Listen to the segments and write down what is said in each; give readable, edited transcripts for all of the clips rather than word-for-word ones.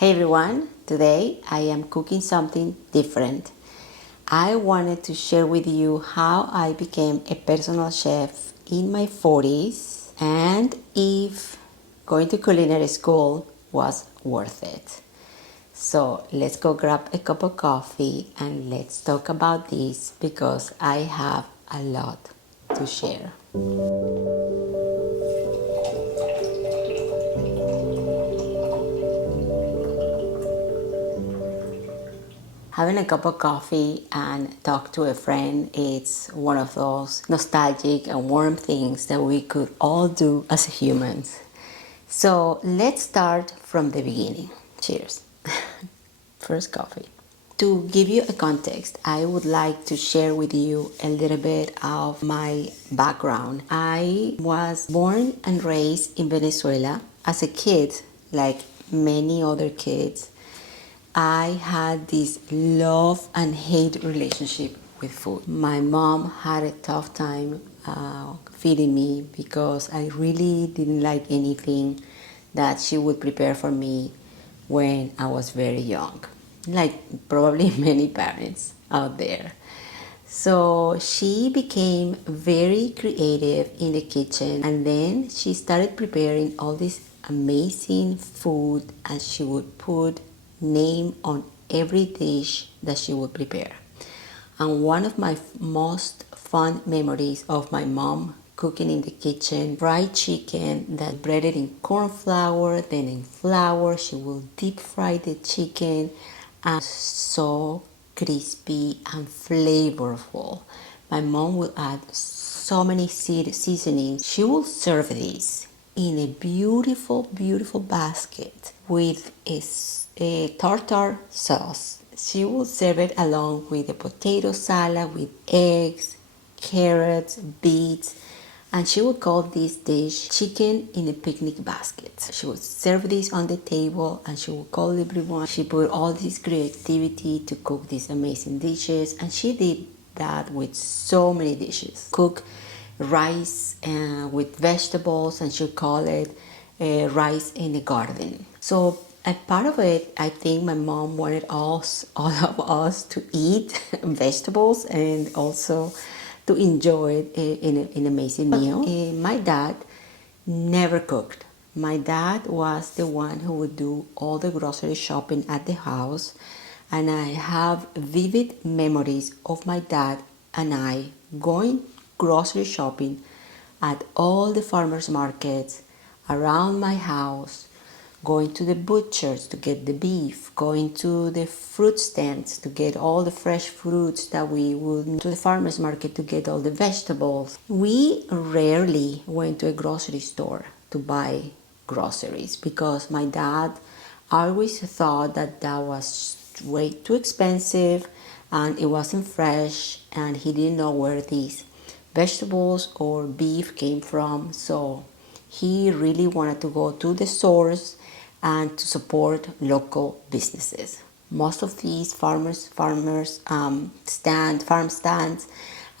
Hey everyone, today I am cooking something different. I wanted to share with you how I became a personal chef in my 40s and if going to culinary school was worth it. So let's go grab a cup of coffee and let's talk about this because I have a lot to share. Having a cup of coffee and talk to a friend, it's one of those nostalgic and warm things that we could all do as humans. So let's start from the beginning. Cheers. First coffee. To give you a context, I would like to share with you a little bit of my background. I was born and raised in Venezuela. As a kid, like many other kids, I had this love and hate relationship with food. My mom had a tough time feeding me because I really didn't like anything that she would prepare for me when I was very young, like probably many parents out there. So she became very creative in the kitchen and then she started preparing all this amazing food and she would put name on every dish that she would prepare. And one of my most fun memories of my mom cooking in the kitchen, fried chicken that breaded in corn flour, then in flour. She will deep fry the chicken and so crispy and flavorful. My mom will add so many seasonings. She will serve this in a beautiful basket with a tartar sauce. She will serve it along with a potato salad with eggs, carrots, beets, and she would call this dish chicken in a picnic basket. She would serve this on the table and she would call everyone. She put all this creativity to cook these amazing dishes and she did that with so many dishes. Cook rice with vegetables and she would call it rice in a garden. So a part of it, I think my mom wanted all of us to eat vegetables and also to enjoy it in an amazing meal. My dad never cooked. My dad was the one who would do all the grocery shopping at the house, and I have vivid memories of my dad and I going grocery shopping at all the farmers markets around my house, going to the butchers to get the beef, going to the fruit stands to get all the fresh fruits that we would, to the farmers market to get all the vegetables. We rarely went to a grocery store to buy groceries because my dad always thought that that was way too expensive and it wasn't fresh and he didn't know where these vegetables or beef came from, so he really wanted to go to the stores and to support local businesses. Most of these farm stands,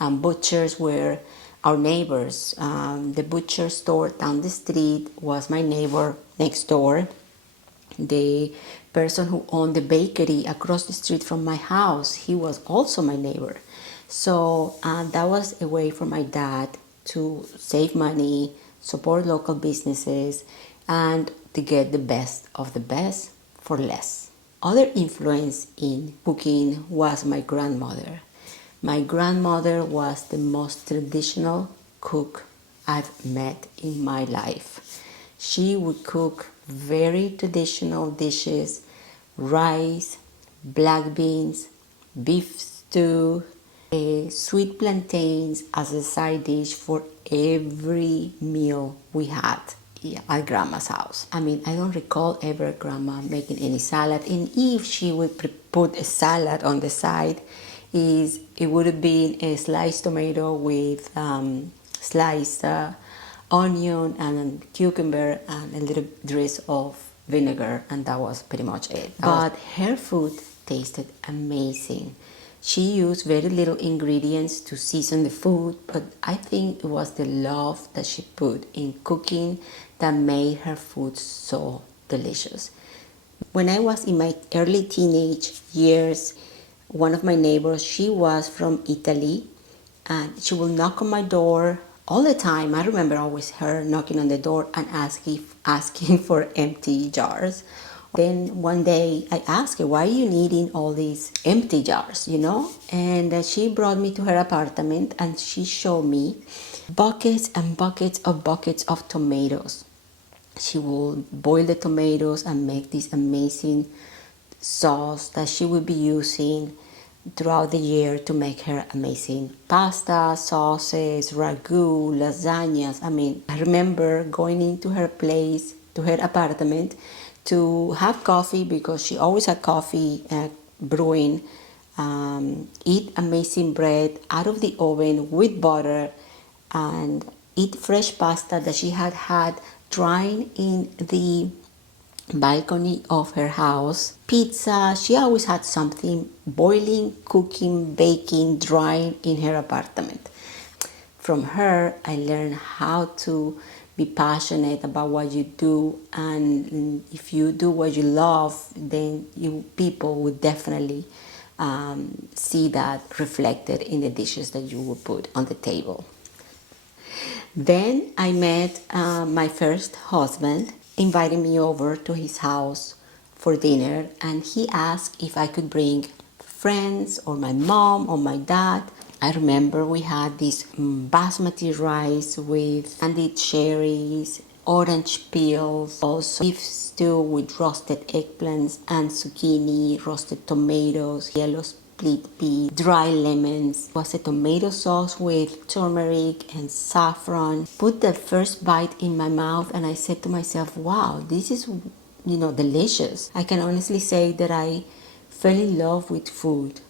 butchers were our neighbors. The butcher store down the street was my neighbor next door. The person who owned the bakery across the street from my house, he was also my neighbor. So that was a way for my dad to save money, support local businesses, and to get the best of the best for less. Other influence in cooking was my grandmother. My grandmother was the most traditional cook I've met in my life. She would cook very traditional dishes, rice, black beans, beef stew, sweet plantains as a side dish for every meal we had at grandma's house. I mean, I don't recall ever grandma making any salad, and if she would put a salad on the side, it would have been a sliced tomato with sliced onion and cucumber and a little drizzle of vinegar, and that was pretty much it. But her food tasted amazing. She used very little ingredients to season the food, but I think it was the love that she put in cooking that made her food so delicious. When I was in my early teenage years, one of my neighbors, she was from Italy, and she will knock on my door all the time. I remember always her knocking on the door and asking for empty jars. Then one day I asked her, why are you needing all these empty jars, And she brought me to her apartment and she showed me buckets and buckets of tomatoes. She will boil the tomatoes and make this amazing sauce that she will be using throughout the year to make her amazing pasta, sauces, ragu, lasagnas. I remember going into her place, to her apartment, to have coffee because she always had coffee brewing, eat amazing bread out of the oven with butter, and eat fresh pasta that she had drying in the balcony of her house. Pizza, she always had something boiling, cooking, baking, drying in her apartment. From her, I learned how to be passionate about what you do, and if you do what you love, then people will definitely see that reflected in the dishes that you will put on the table. Then I met my first husband, invited me over to his house for dinner, and he asked if I could bring friends or my mom or my dad. I remember we had this basmati rice with candied cherries, orange peels, also beef stew with roasted eggplants and zucchini, roasted tomatoes, yellow split pea, dry lemons. It was a tomato sauce with turmeric and saffron. Put the first bite in my mouth and I said to myself, wow, this is delicious. I can honestly say that I fell in love with food.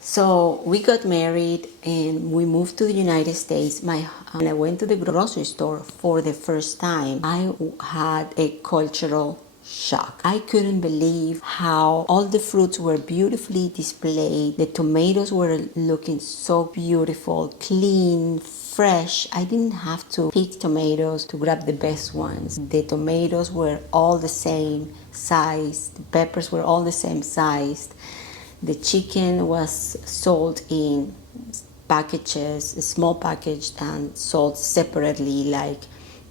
So we got married and we moved to the United States. When I went to the grocery store for the first time, I had a cultural shock. I couldn't believe how all the fruits were beautifully displayed. The tomatoes were looking so beautiful, clean, fresh. I didn't have to pick tomatoes to grab the best ones. The tomatoes were all the same size. The peppers were all the same size. The chicken was sold in packages, a small package, and sold separately, like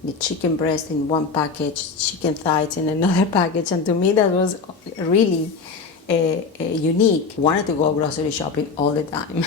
the chicken breast in one package, chicken thighs in another package. And to me, that was really unique. I wanted to go grocery shopping all the time.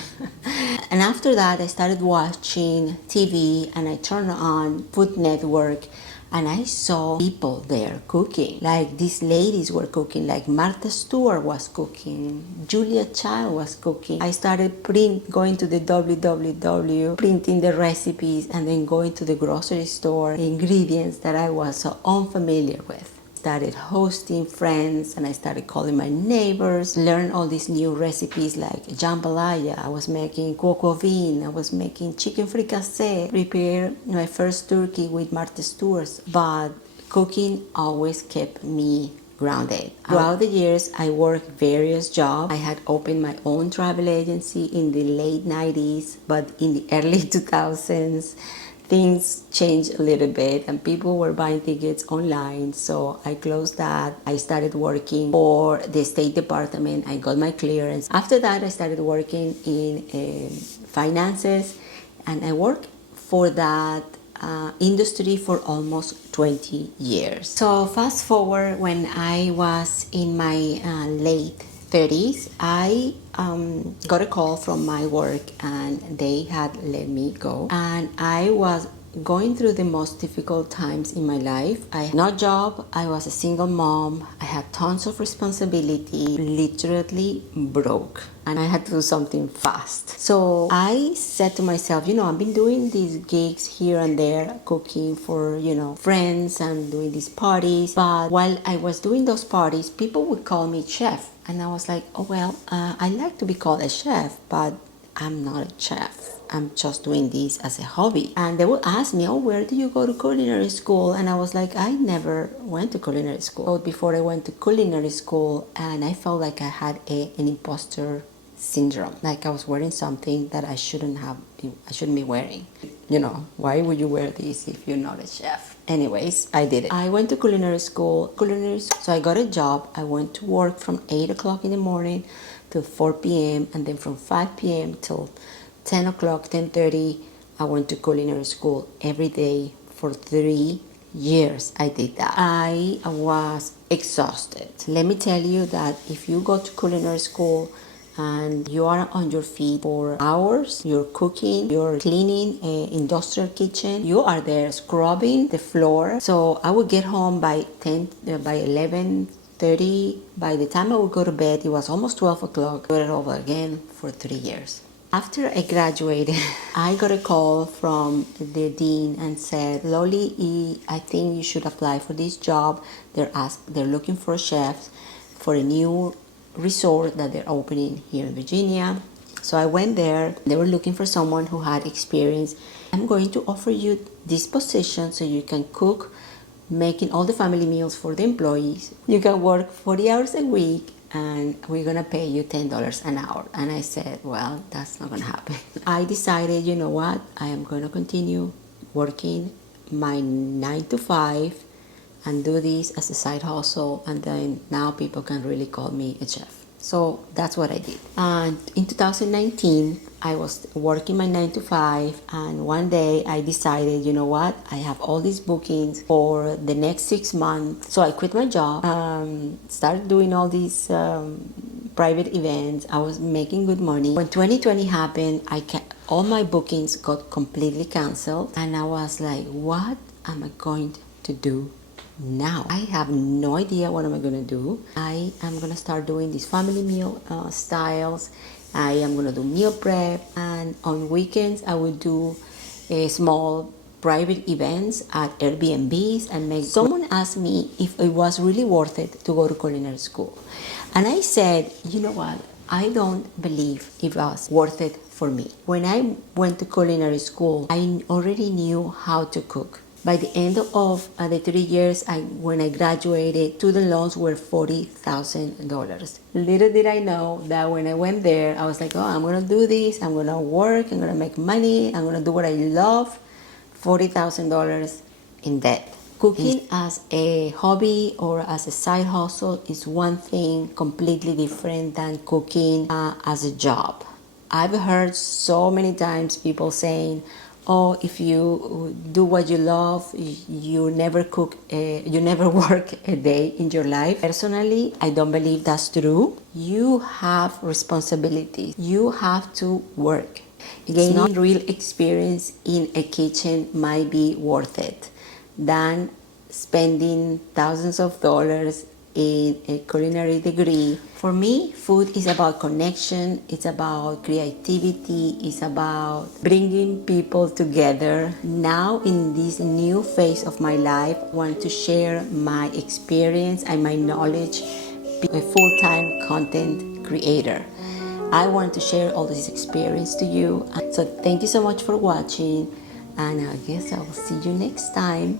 And after that, I started watching TV and I turned on Food Network. And I saw people there cooking. Like these ladies were cooking, like Martha Stewart was cooking, Julia Child was cooking. I started going to the www, printing the recipes, and then going to the grocery store, ingredients that I was so unfamiliar with. Started hosting friends and I started calling my neighbors, learned all these new recipes like jambalaya. I was making coco vin, I was making chicken fricassee, prepared my first turkey with Martha Stewart's. But cooking always kept me grounded. Throughout the years, I worked various jobs. I had opened my own travel agency in the late 90s, but in the early 2000s, things changed a little bit and people were buying tickets online, so I closed that. I started working for the State Department. I got my clearance. After that, I started working in finances, and I worked for that industry for almost 20 years. So fast forward, when I was in my late 30s, I got a call from my work and they had let me go. And I was going through the most difficult times in my life. I had no job, I was a single mom, I had tons of responsibility, literally broke. And I had to do something fast. So I said to myself, I've been doing these gigs here and there, cooking for, friends and doing these parties. But while I was doing those parties, people would call me chef. And I was like, I like to be called a chef, but I'm not a chef. I'm just doing this as a hobby. And they would ask me, where do you go to culinary school? And I was like, I never went to culinary school. Before I went to culinary school, and I felt like I had an imposter syndrome. Like I was wearing something that I shouldn't be wearing. Why would you wear this if you're not a chef? anyways, I did it. I went to culinary school. So I got a job. I went to work from 8 o'clock in the morning till 4 p.m. and then from 5 p.m. till 10 o'clock, 10:30, I went to culinary school every day for 3 years. I did that. I was exhausted. Let me tell you that if you go to culinary school and you are on your feet for hours, you're cooking, you're cleaning an industrial kitchen, you are there scrubbing the floor. So I would get home by 11:30. By the time I would go to bed, it was almost 12 o'clock. Do it over again for 3 years. After I graduated, I got a call from the dean and said, Loli, I think you should apply for this job. They're looking for chefs for a new resort that they're opening here in Virginia. So I went there. They were looking for someone who had experience. I'm going to offer you this position so you can cook, making all the family meals for the employees. You can work 40 hours a week and we're gonna pay you $10 an hour. And I said, well, that's not gonna happen. I decided, you know what, I am gonna continue working my 9 to 5 and do this as a side hustle, and then now people can really call me a chef. So that's what I did. And in 2019, I was working my 9 to 5, and one day I decided, you know what, I have all these bookings for the next 6 months. So I quit my job, started doing all these private events. I was making good money. When 2020 happened, all my bookings got completely canceled, and I was like, what am I going to do now? I have no idea what am I gonna do. I am gonna start doing these family meal styles. I am gonna do meal prep, and on weekends I will do a small private events at Airbnbs and make. Someone asked me if it was really worth it to go to culinary school, and I said, you know what, I don't believe it was worth it for me. When I went to culinary school, I already knew how to cook. By the end of the 3 years, when I graduated, student loans were $40,000. Little did I know that when I went there, I was like, oh, I'm gonna do this, I'm gonna work, I'm gonna make money, I'm gonna do what I love. $40,000 in debt. Cooking as a hobby or as a side hustle is one thing completely different than cooking as a job. I've heard so many times people saying, oh, if you do what you love, you never work a day in your life. Personally, I don't believe that's true. You have responsibilities. You have to work. Gaining real experience in a kitchen might be worth it than spending thousands of dollars in a culinary degree. For me, food is about connection, it's about creativity, it's about bringing people together. Now in this new phase of my life, I want to share my experience and my knowledge, be a full-time content creator. I want to share all this experience to you. So thank you so much for watching, and I guess I will see you next time.